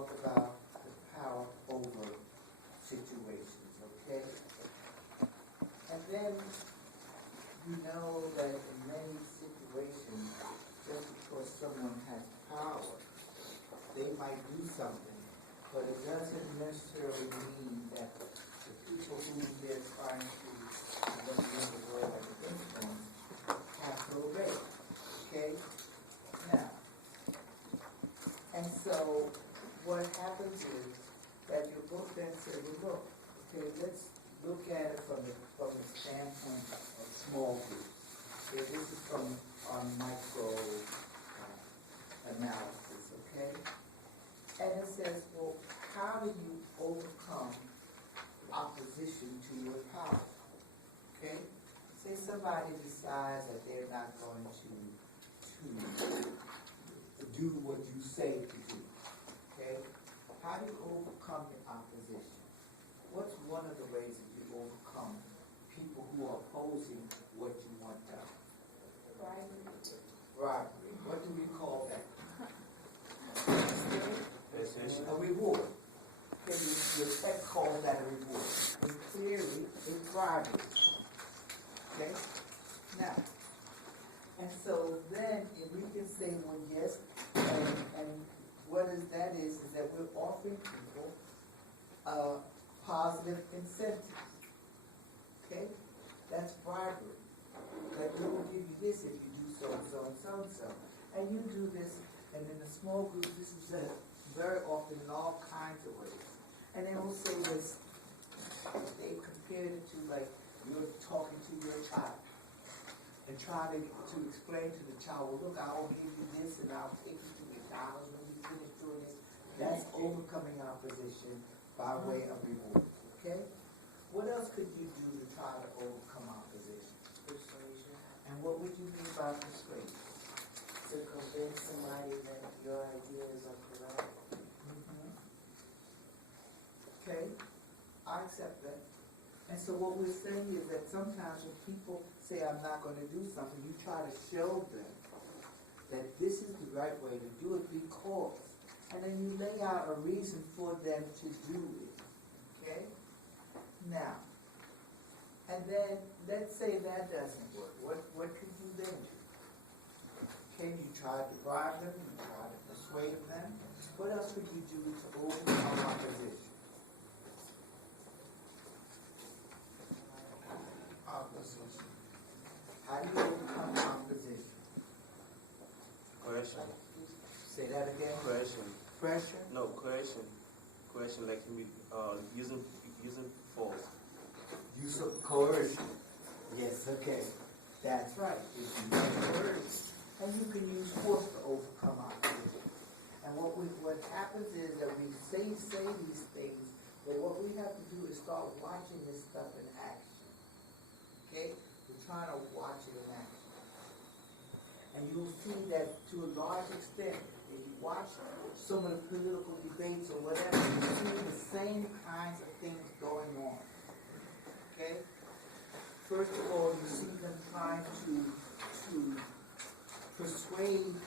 talk about the power over situations, okay? And then you know that in many situations, just because someone has power, they might do something, but it doesn't necessarily mean that the people who they're trying to represent the world as an influence have to obey. Okay? Now, and so what happens is that your book then says, well, look, okay, let's look at it from the standpoint of small groups. Okay, this is from our micro analysis, okay? And it says, well, how do you overcome opposition to your power? Okay? Say somebody decides that they're not going to do what you say to do. Okay? How do you overcome the opposition? What's one of the ways that you overcome people who are opposing what you want done? Bribery. What do we call that? A reward. Okay, your text calls that a reward. And clearly, it's bribery. Okay? Now, and so then, if we can say, well, yes, and what is that is that we're offering people positive incentives. Okay? That's bribery. That we will give you this if you do so and so and so and so. And you do this, and in a small group, this is very often in all kinds of ways. And they will say this, they compared it to like you're talking to your child and try to explain to the child, well, look, I will give you this and I'll take you to McDonald's when you finish doing this. That's overcoming opposition by way of reward. Okay? What else could you do to try to overcome opposition? Persuasion. And what would you mean by persuasion? To convince somebody that your ideas are correct. Okay, I accept that. And so what we're saying is that sometimes when people say, I'm not going to do something, you try to show them that this is the right way to do it because, and then you lay out a reason for them to do it. Okay? Now, and then let's say that doesn't work. What could you then do? Okay, you try to bribe them, you try to persuade them. What else could you do to overcome opposition? Opposition. How do you overcome opposition? Coercion. Say that again. Coercion. Pressure? No, coercion. Coercion, like using force. Use of coercion. Yes, okay. That's right. If you use coercion. And you can use force to overcome opposition. And what happens is that we say these things, but what we have to do is start watching this stuff in action. Okay? We're trying to watch it in action. And you'll see that to a large extent, if you watch some of the political debates or whatever, you see the same kinds of things going on. Okay? First of all, you see them trying to persuade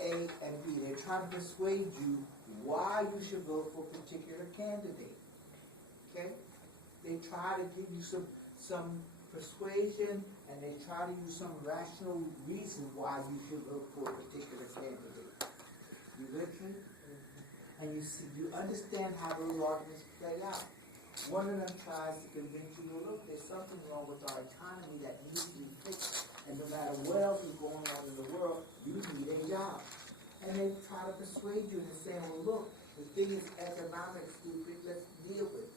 A and B. They're trying to persuade you why you should vote for a particular candidate. Okay? They try to give you some persuasion, and they try to use some rational reason why you should vote for a particular candidate. You with me? And you understand how those arguments play out. One of them tries to convince you, well, look, there's something wrong with our economy that needs to be fixed, and no matter what else is going on in the world, you need a job. And they try to persuade you into saying, well, look, the thing is economic, stupid, let's deal with it.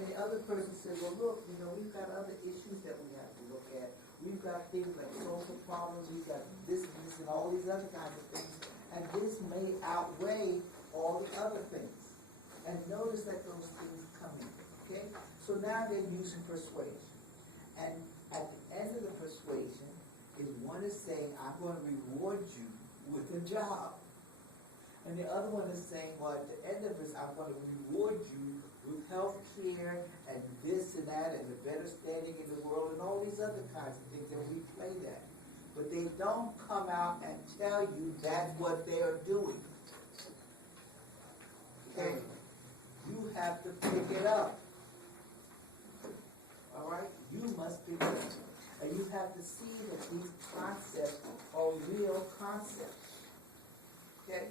And the other person says, well, look, we've got other issues that we have to look at. We've got things like social problems, we've got this, and all these other kinds of things. And this may outweigh all the other things. And notice that those things come in, okay? So now they're using persuasion. And at the end of the persuasion is one is saying, I'm going to reward you with a job. And the other one is saying, well, at the end of this, I'm going to reward you with health care and this and that and the better standing in the world and all these other kinds of things that we play that. But they don't come out and tell you that's what they are doing. okay? You have to pick it up. All right? You must pick it up. And you have to see that these concepts are real concepts. Okay?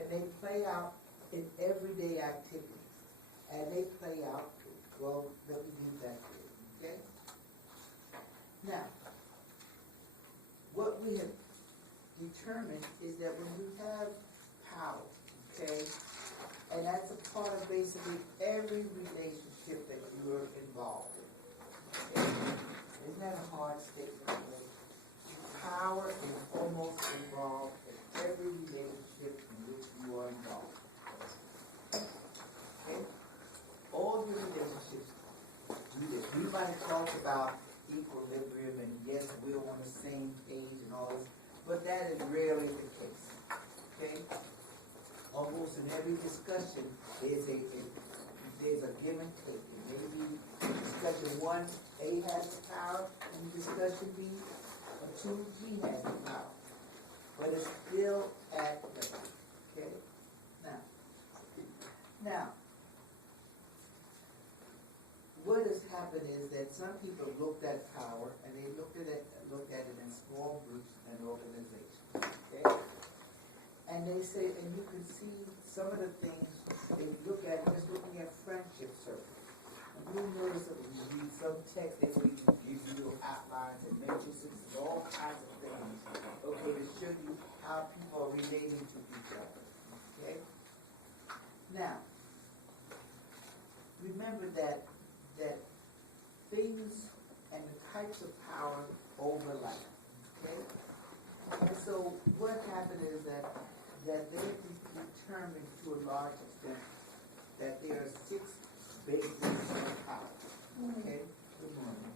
And they play out in everyday activities. And they play out, well, let me use that here, okay? Now, what we have determined is that when you have power, okay, and that's a part of basically every relationship that you're involved in. Okay? Isn't that a hard statement to make? Power is almost involved in every relationship in which you are involved. Okay? All your relationships do this. We might talk about equilibrium and yes, we're on the same page and all this, but that is rarely the case. Okay? Almost in every discussion, there's a give and take. And maybe discussion 1, A has the power, and discussion B, or 2, G has the power. But it's still at play. Okay? Now, what has happened is that some people looked at power and they looked at it in small groups and organizations. Okay? And they say, and you can see some of the things, if you look at just looking at friendship circles. And you'll notice that when you read some text, they will give you little outlines and matrices and all kinds of things, okay, to show you how people are relating to each other. Okay? Now, remember that things and the types of power overlap. Okay? And so what happened is that they determined to a large extent that there are 6 bases of power. Okay? Good morning.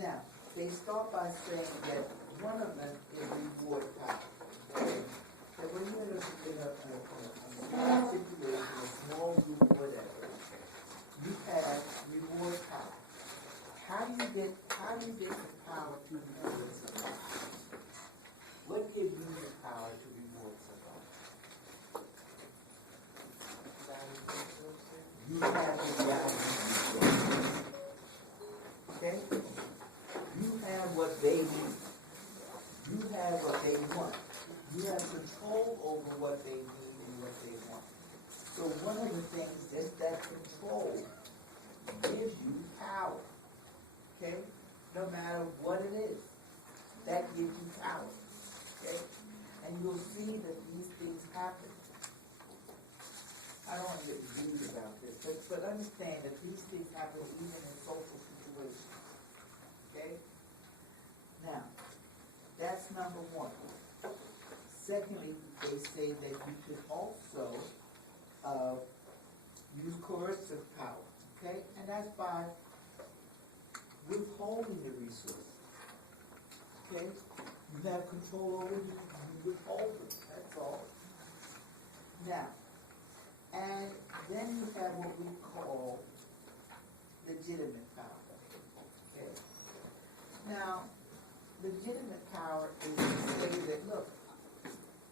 Now, they start by saying that one of them is reward power. Okay? That when you're in a small situation, a small group, whatever, you have reward power. How do you get the power to reward somebody? What gives you the power to reward somebody? You have the value. Okay? You have what they need. You have what they want. You have control over what they need and what they want. So one of the things is that control gives you power. Okay? No matter what it is, that gives you power. Okay? And you'll see that these things happen. I don't want to get deep about this, but understand that these things happen even in social situations. Okay? Now, that's number 1. Secondly, they say that you should also use coercive power, okay? And that's by withholding the resources, okay? You have control over it, you withhold it, that's all. Now, and then you have what we call legitimate power, okay? Now, legitimate power is to say that, look,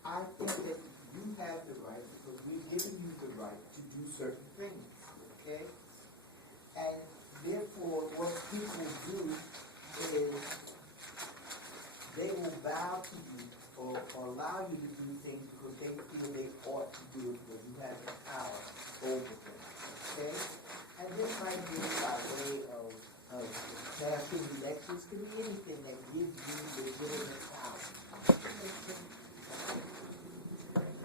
I think that you have the right, because we've given you the right to do certain things, okay? And therefore, what people do is they will bow to you or allow you to do things because they feel they ought to do it because you have the power over them, okay? And this might be by way of that could be lectures, could be anything that gives you legitimate power.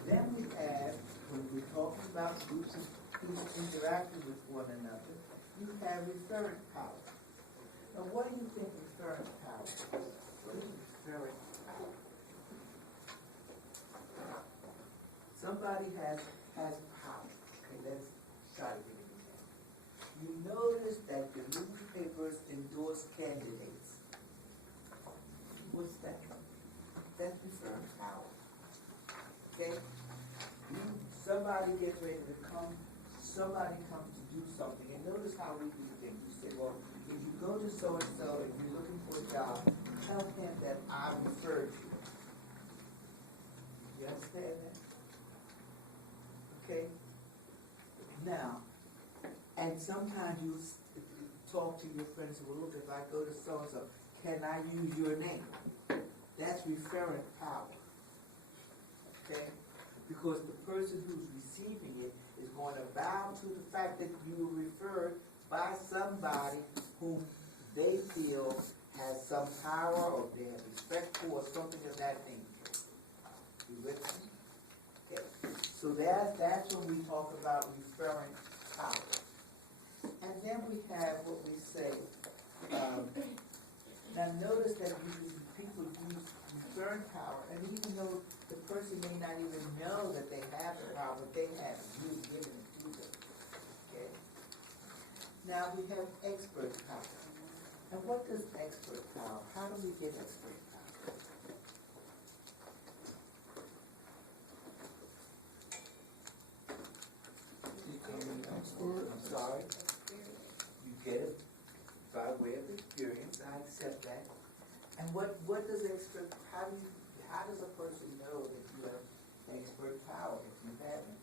Then we have, when we're talking about groups who's interacting with one another, you have referent power. Now, what do you think referent power is? What is referent power? Somebody has power. Okay, let's try to get it again. You notice that the newspapers endorse candidates. What's that? That's referent power. Okay? Somebody gets ready to come, somebody comes to do something, and notice how we do things. You say, well, if you go to so-and-so, if you're looking for a job, tell him that I referred you. You understand that? Okay? And sometimes you talk to your friends, well, look, if I go to so-and-so, can I use your name? That's referent power. Okay? Because the person who's receiving it is going to bow to the fact that you were referred by somebody whom they feel has some power or they have respect for or something of that nature. You with me? Okay. So that's when we talk about referring power. And then we have what we say. Now notice that people use referring power, and even though the person may not even know that they have the power, but they have it, you've given it to them. Okay. Now we have expert power. And what is expert power? How do we get expert power? I'm sorry. You get it by way of experience. I accept that. And what does expert? How does a person know that you have expert power if you haven't?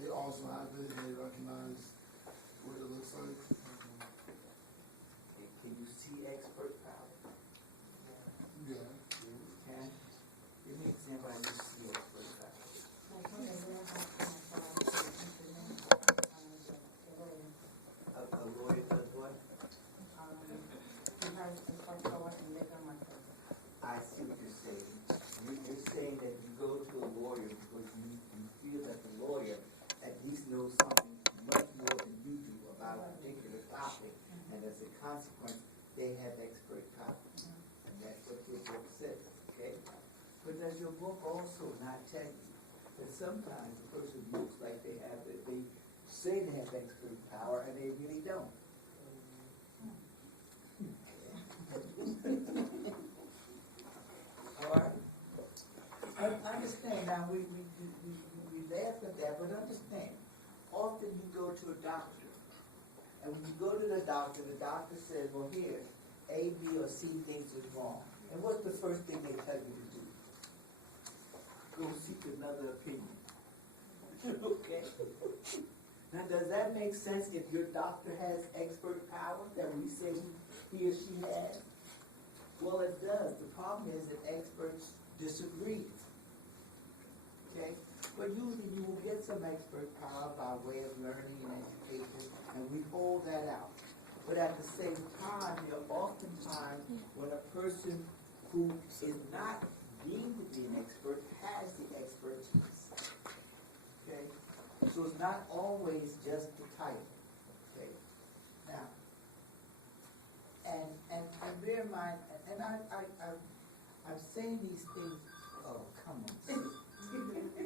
They also have it. They recognize what it looks like. Okay, can you see expert power? Yeah. You can. Give me an example how you see expert power. A lawyer does what? I see what you're saying. You're saying that you go to a lawyer because you feel that the lawyer at least knows something much more than you do about a particular topic, and as a consequence, they have expert power. And that's what your book says, okay? But does your book also not tell you that sometimes a person looks like they say they have expert power and they really don't? All right? I understand. Now, we laugh at that, but understand. Often you go to a doctor, and when you go to the doctor says, well, here, A, B, or C things is wrong. And what's the first thing they tell you to do? Go seek another opinion. Okay? Now, does that make sense if your doctor has expert power that we say he or she has? Well, it does. The problem is that experts disagree. Okay? But usually you will get some expert power by way of learning and education, and we hold that out. But at the same time, there are oftentimes when a person who is not deemed to be an expert has the expertise. Okay? So it's not always just the title. Okay? Now, and bear in mind, and I'm saying these things, oh, come on.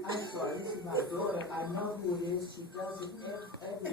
I'm sorry, this is my daughter. I know who it is. She does it every